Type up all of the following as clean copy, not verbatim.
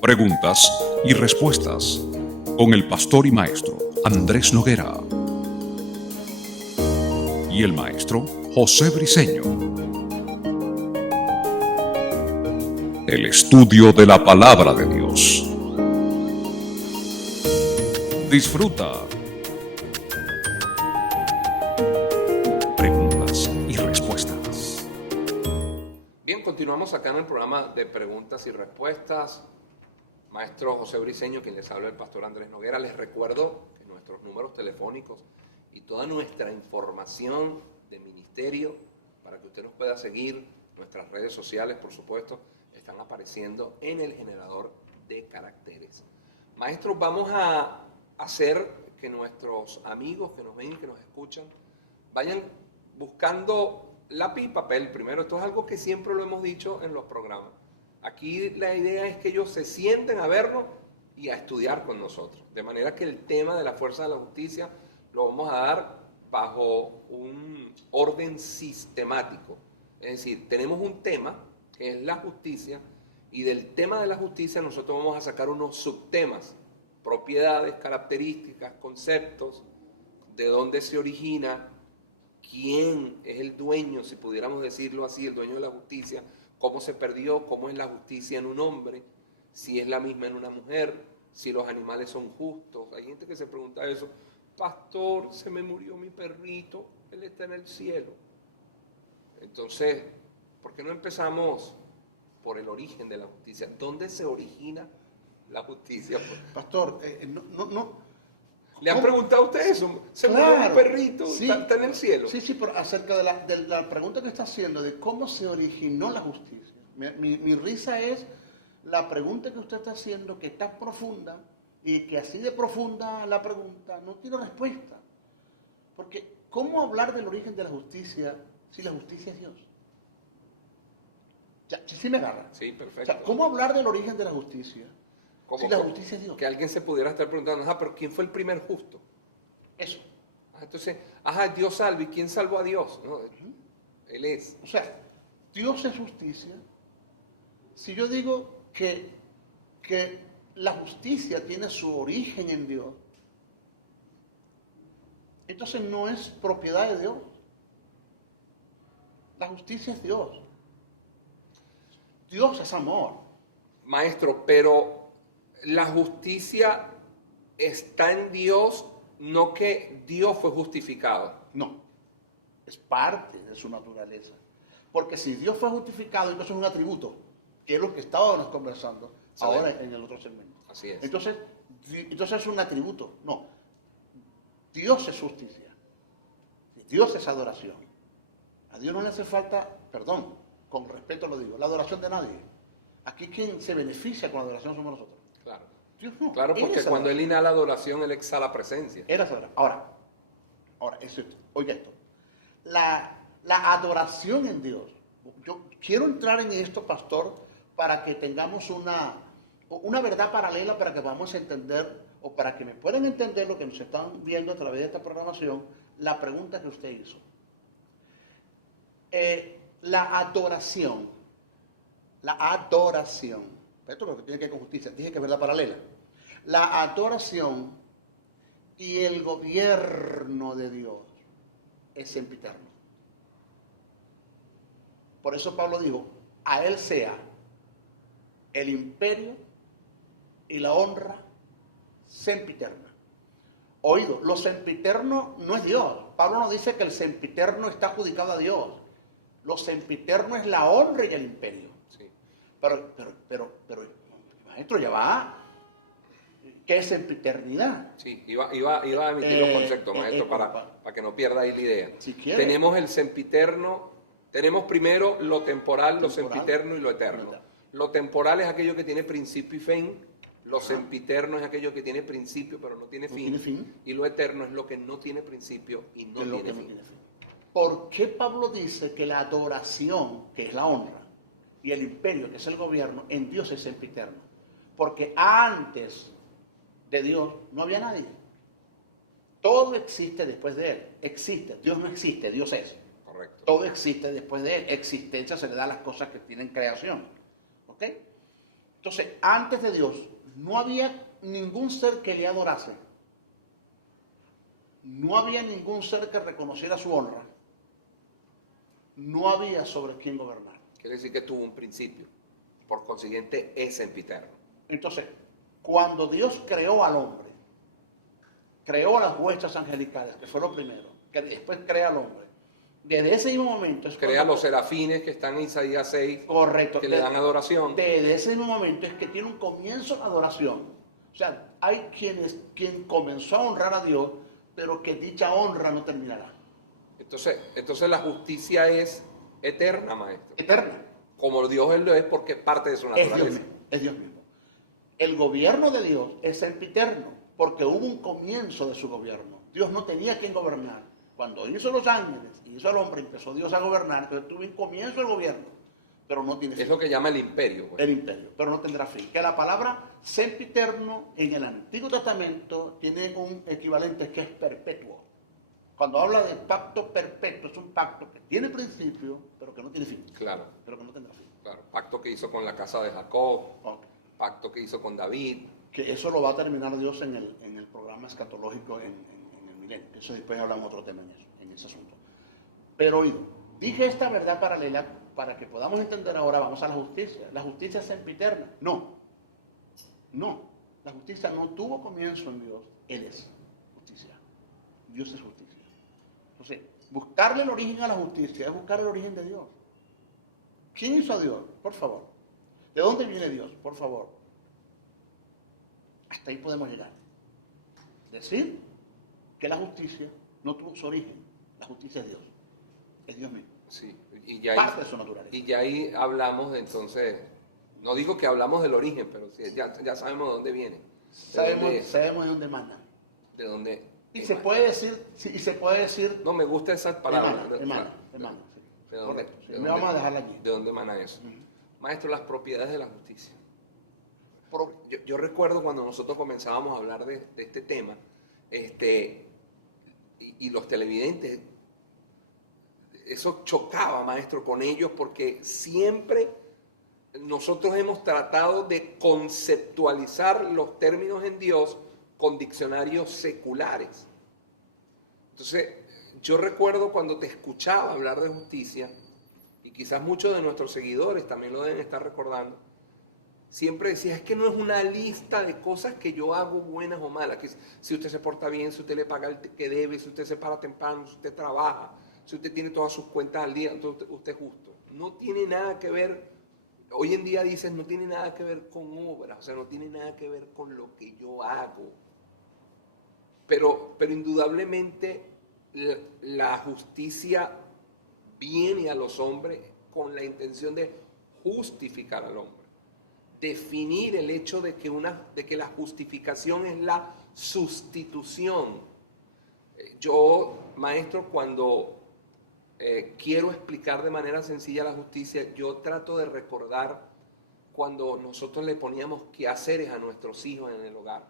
Preguntas y respuestas con el pastor y maestro Andrés Noguera y el maestro José Briceño. El estudio de la palabra de Dios. Disfruta. Preguntas y respuestas. Bien, continuamos acá en el programa de preguntas y respuestas. Maestro José Briceño, quien les habla, el pastor Andrés Noguera. Les recuerdo que nuestros números telefónicos y toda nuestra información de ministerio, para que usted nos pueda seguir, nuestras redes sociales, por supuesto, están apareciendo en el generador de caracteres. Maestro, vamos a hacer que nuestros amigos que nos ven y que nos escuchan vayan buscando lápiz y papel primero. Esto es algo que siempre lo hemos dicho en los programas. Aquí la idea es que ellos se sienten a vernos y a estudiar con nosotros. De manera que el tema de la fuerza de la justicia lo vamos a dar bajo un orden sistemático. Es decir, tenemos un tema que es la justicia, y del tema de la justicia nosotros vamos a sacar unos subtemas, propiedades, características, conceptos, de dónde se origina, quién es el dueño, si pudiéramos decirlo así, el dueño de la justicia, cómo se perdió, cómo es la justicia en un hombre, si es la misma en una mujer, si los animales son justos. Hay gente que se pregunta eso: pastor, se me murió mi perrito, él está en el cielo. Entonces, ¿por qué no empezamos por el origen de la justicia? ¿Dónde se origina la justicia? Pastor, no. ¿Le han preguntado a usted eso? ¿Se murió mi perrito? Sí, ¿Está en el cielo? Sí, pero acerca de la pregunta que está haciendo, de cómo se originó la justicia. Mi risa es la pregunta que usted está haciendo, que es tan profunda, y que así de profunda la pregunta no tiene respuesta. Porque, ¿cómo hablar del origen de la justicia si la justicia es Dios? Ya, sí me agarra. Sí, perfecto. O sea, ¿cómo hablar del origen de la justicia si la justicia es Dios? Que alguien se pudiera estar preguntando: pero ¿quién fue el primer justo? Eso. Entonces, Dios salva. ¿Y quién salvó a Dios? ¿No? Él es. O sea, Dios es justicia. Si yo digo que la justicia tiene su origen en Dios, entonces no es propiedad de Dios. La justicia es Dios. Dios es amor. Maestro, pero la justicia está en Dios, no que Dios fue justificado. No, es parte de su naturaleza. Porque si Dios fue justificado, entonces es un atributo, que es lo que estábamos conversando ahora en el otro segmento. Así es. Entonces es un atributo. No, Dios es justicia. Dios es adoración. A Dios no le hace falta, perdón, con respeto lo digo, la adoración de nadie. Aquí quien se beneficia con la adoración somos nosotros. Claro. Dios no. Claro, porque cuando Él inhala adoración, Él exhala presencia. Era adoración. Ahora, oiga esto. La adoración en Dios. Yo quiero entrar en esto, pastor, para que tengamos una verdad paralela, para que vamos a entender, o para que me puedan entender lo que nos están viendo a través de esta programación, la pregunta que usted hizo. La adoración, esto es lo que tiene que ver con justicia, dije que es verdad paralela. La adoración y el gobierno de Dios es sempiterno. Por eso Pablo dijo: a Él sea el imperio y la honra sempiterna. Oído, lo sempiterno no es Dios. Pablo no dice que el sempiterno está adjudicado a Dios. Lo sempiterno es la honra y el imperio. Sí. Pero, maestro, ya va. ¿Qué es sempiternidad? Sí, iba a emitir los conceptos, maestro, para que no pierda ahí la idea. Si quiere. Tenemos el sempiterno, tenemos primero lo temporal, lo sempiterno y lo eterno. Lo temporal es aquello que tiene principio y fin. Lo sempiterno es aquello que tiene principio pero no tiene fin. Y lo eterno es lo que no tiene principio y no tiene fin. ¿Por qué Pablo dice que la adoración, que es la honra, y el imperio, que es el gobierno, en Dios es sempiterno? Porque antes de Dios no había nadie. Todo existe después de Él. Existe. Dios no existe, Dios es. Correcto. Todo existe después de Él. Existencia se le da a las cosas que tienen creación. ¿Ok? Entonces, antes de Dios, no había ningún ser que le adorase. No había ningún ser que reconociera su honra. No había sobre quién gobernar. Quiere decir que tuvo un principio. Por consiguiente, es sempiterno. Entonces, cuando Dios creó al hombre, creó a las huestes angelicales, que fue lo primero, que después crea al hombre, desde ese mismo momento... Crea los serafines que están en Isaías 6, correcto, que le dan adoración. Desde ese mismo momento es que tiene un comienzo la adoración. O sea, hay quien comenzó a honrar a Dios, pero que dicha honra no terminará. Entonces la justicia es eterna, maestro. Eterna. Como Dios él lo es porque es parte de su naturaleza. Es Dios mismo. El gobierno de Dios es sempiterno, porque hubo un comienzo de su gobierno. Dios no tenía quien gobernar. Cuando hizo los ángeles y hizo al hombre, empezó Dios a gobernar, entonces tuvo un comienzo el gobierno, pero no tiene fin. Es lo que llama el imperio. Pues. El imperio, pero no tendrá fin. Que la palabra sempiterno en el Antiguo Testamento tiene un equivalente que es perpetuo. Cuando habla de pacto perpetuo, es un pacto que tiene principio, pero que no tiene fin. Claro. Pero que no tendrá fin. Claro. Pacto que hizo con la casa de Jacob, Okay. pacto que hizo con David. Que eso lo va a terminar Dios en el programa escatológico en el milenio. Eso después hablamos otro tema en ese asunto. Pero oído, dije esta verdad paralela para que podamos entender ahora, vamos a la justicia. ¿La justicia es sempiterna? No. No. La justicia no tuvo comienzo en Dios. Él es justicia. Dios es justicia. Entonces, buscarle el origen a la justicia es buscar el origen de Dios. ¿Quién hizo a Dios? Por favor. ¿De dónde viene Dios? Por favor. Hasta ahí podemos llegar. Decir que la justicia no tuvo su origen. La justicia es Dios. Es Dios mismo. Sí. Y ya Parte de su naturaleza. Y ya ahí hablamos de, entonces, no digo que hablamos del origen, pero ya sabemos de dónde viene. Sabemos de dónde emana. De dónde. Y se puede decir. No, me gusta esa palabra. Emana. Sí. ¿De dónde? Correcto. Sí. Me vamos a dejarla allí. ¿De dónde emana eso? Maestro, las propiedades de la justicia. Pro- Yo recuerdo cuando nosotros comenzábamos a hablar de este tema, y los televidentes, eso chocaba, maestro, con ellos, porque siempre nosotros hemos tratado de conceptualizar los términos en Dios con diccionarios seculares. Entonces, yo recuerdo cuando te escuchaba hablar de justicia, y quizás muchos de nuestros seguidores también lo deben estar recordando, siempre decía, es que no es una lista de cosas que yo hago buenas o malas, que si usted se porta bien, si usted le paga el que debe, si usted se para temprano, si usted trabaja, si usted tiene todas sus cuentas al día, entonces usted es justo. No tiene nada que ver, hoy en día dices, no tiene nada que ver con obras, o sea, no tiene nada que ver con lo que yo hago. Pero indudablemente la justicia viene a los hombres con la intención de justificar al hombre. Definir el hecho de que la justificación es la sustitución. Yo, maestro, cuando quiero explicar de manera sencilla la justicia, yo trato de recordar cuando nosotros le poníamos quehaceres a nuestros hijos en el hogar.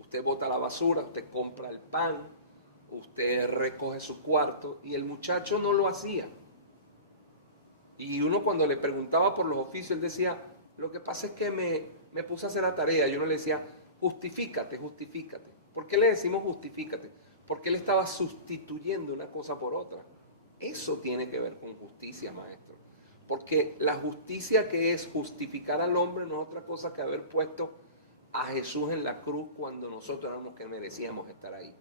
Usted bota la basura, usted compra el pan, usted recoge su cuarto, y el muchacho no lo hacía. Y uno cuando le preguntaba por los oficios, él decía, lo que pasa es que me puse a hacer la tarea. Y uno le decía, justifícate. ¿Por qué le decimos justifícate? Porque él estaba sustituyendo una cosa por otra. Eso tiene que ver con justicia, maestro. Porque la justicia que es justificar al hombre no es otra cosa que haber puesto a Jesús en la cruz cuando nosotros éramos que merecíamos estar ahí.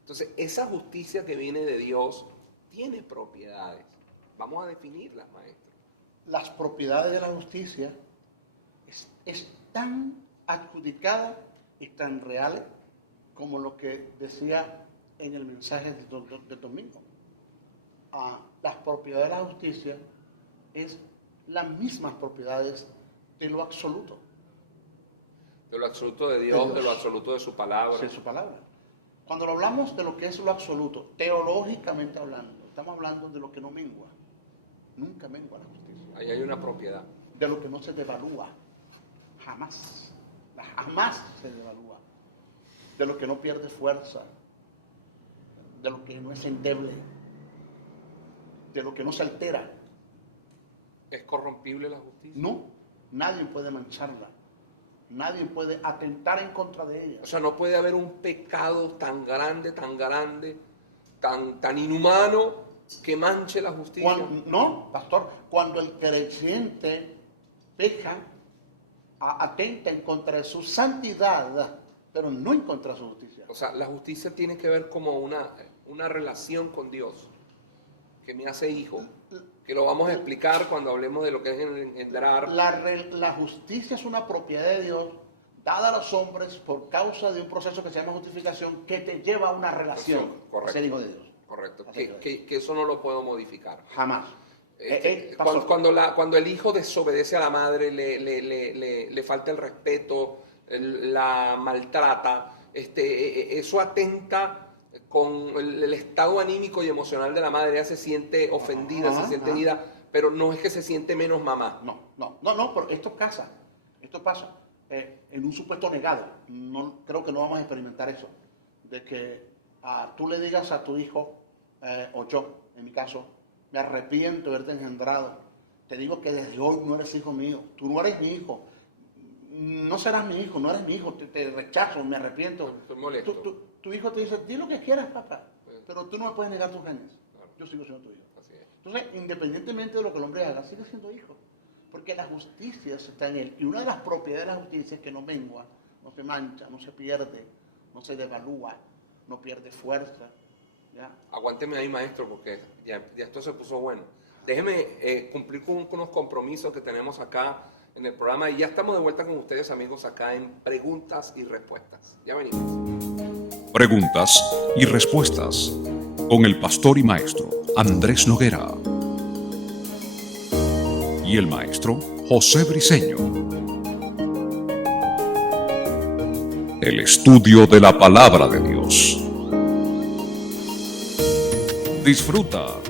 Entonces, esa justicia que viene de Dios tiene propiedades. Vamos a definirlas, maestro. Las propiedades de la justicia es tan adjudicada y tan real como lo que decía en el mensaje del domingo. Las propiedades de la justicia es las mismas propiedades de lo absoluto. De lo absoluto de Dios, de lo absoluto de su palabra. De su palabra. Cuando hablamos de lo que es lo absoluto, teológicamente hablando, estamos hablando de lo que no mengua. Nunca mengua la justicia. Ahí hay una propiedad. De lo que no se devalúa. Jamás. Jamás se devalúa. De lo que no pierde fuerza. De lo que no es endeble. De lo que no se altera. ¿Es corrompible la justicia? No. nadie puede mancharla, nadie puede atentar en contra de ella. O sea, no puede haber un pecado tan grande, tan inhumano que manche la justicia. No, pastor, cuando el creyente peca, atenta en contra de su santidad, pero no en contra de su justicia. O sea, la justicia tiene que ver como una relación con Dios, que me hace hijo, que lo vamos a explicar cuando hablemos de lo que es engendrar. La justicia es una propiedad de Dios dada a los hombres por causa de un proceso que se llama justificación, que te lleva a una relación, correcto, a ser hijo de Dios. Correcto, que eso no lo puedo modificar. Jamás. Cuando el hijo desobedece a la madre, le falta el respeto, la maltrata, eso atenta con el estado anímico y emocional de la madre. Ella se siente ofendida, se siente herida, pero no es que se siente menos mamá. No, pero esto pasa. En un supuesto negado. No, creo que no vamos a experimentar eso. De que tú le digas a tu hijo, o yo, en mi caso, me arrepiento de haberte engendrado. Te digo que desde hoy no eres hijo mío. Tú no eres mi hijo. No serás mi hijo, no eres mi hijo. Te rechazo, me arrepiento. Estoy molesto. Tu hijo te dice, di lo que quieras, papá. Pero tú no me puedes negar tus genes. Claro. Yo sigo siendo tu hijo. Así es. Entonces, independientemente de lo que el hombre haga, sigue siendo hijo. Porque la justicia está en él. Y una de las propiedades de la justicia es que no mengua, no se mancha, no se pierde, no se devalúa, no pierde fuerza. ¿Ya? Aguánteme ahí, maestro, porque ya esto se puso bueno. Déjeme cumplir con unos compromisos que tenemos acá en el programa y ya estamos de vuelta con ustedes, amigos, acá en Preguntas y Respuestas. Ya venimos. Preguntas y respuestas con el pastor y maestro Andrés Noguera y el maestro José Briceño. El estudio de la palabra de Dios. Disfruta.